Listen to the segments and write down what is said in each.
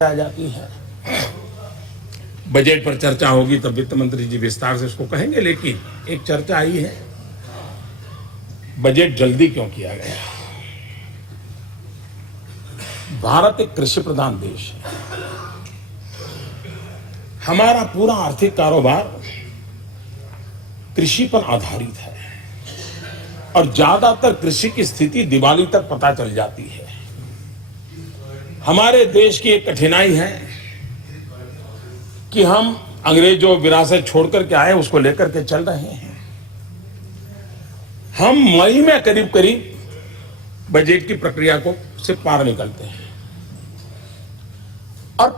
आ जाती है। बजट पर चर्चा होगी तब वित्त मंत्री जी विस्तार से इसको कहेंगे, लेकिन एक चर्चा आई है, बजट जल्दी क्यों किया गया। भारत एक कृषि प्रधान देश है। हमारा पूरा आर्थिक कारोबार कृषि पर आधारित है और ज्यादातर कृषि की स्थिति दिवाली तक पता चल जाती है। हमारे देश की एक कठिनाई है कि हम अंग्रेजों विरासत छोड़कर के आए उसको लेकर के चल रहे हैं। हम मई में करीब करीब बजट की प्रक्रिया को से पार निकलते हैं और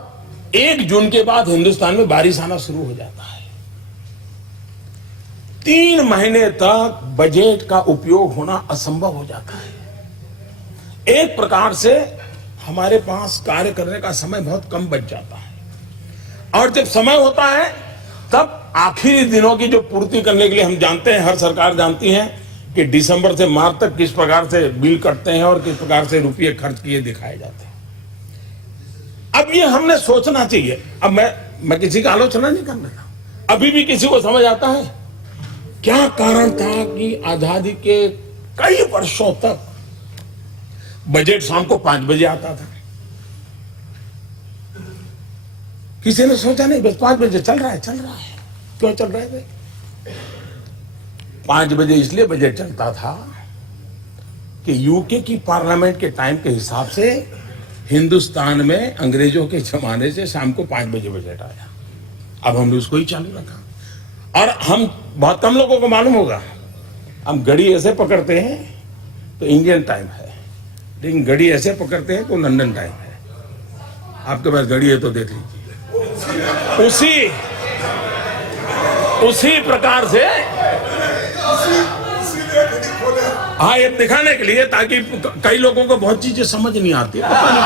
1 जून के बाद हिंदुस्तान में बारिश आना शुरू हो जाता है। 3 महीने तक बजट का उपयोग होना असंभव हो जाता है। एक प्रकार से हमारे पास कार्य करने का समय बहुत कम बच जाता है और जब समय होता है तब आखिरी दिनों की जो पूर्ति करने के लिए हम जानते हैं, हर सरकार जानती है कि दिसंबर से मार्च तक किस प्रकार से बिल कटते हैं और किस प्रकार से रुपये खर्च किए दिखाए जाते हैं। अब ये हमने सोचना चाहिए। अब मैं किसी का आलोचना नहीं कर रहा, अभी भी किसी को समझ आता है क्या कारण था कि आजादी के कई वर्षों तक बजट शाम को 5 बजे आता था। किसी ने सोचा नहीं, बस 5 बजे चल रहा है। क्यों चल रहा है? 5 बजे इसलिए बजट चलता था कि यूके की पार्लियामेंट के टाइम के हिसाब से हिंदुस्तान में अंग्रेजों के जमाने से शाम को 5 बजे बजट आया। अब हमने उसको ही चालू रखा और हम बहुत कम लोगों को मालूम होगा, हम घड़ी ऐसे पकड़ते हैं तो इंडियन टाइम है, लेकिन घड़ी ऐसे पकड़ते हैं तो लंदन टाइम है। आपके पास घड़ी है तो देख लीजिए। उसी प्रकार से हाँ, ये दिखाने के लिए ताकि कई लोगों को बहुत चीजें समझ नहीं आती, पता नहीं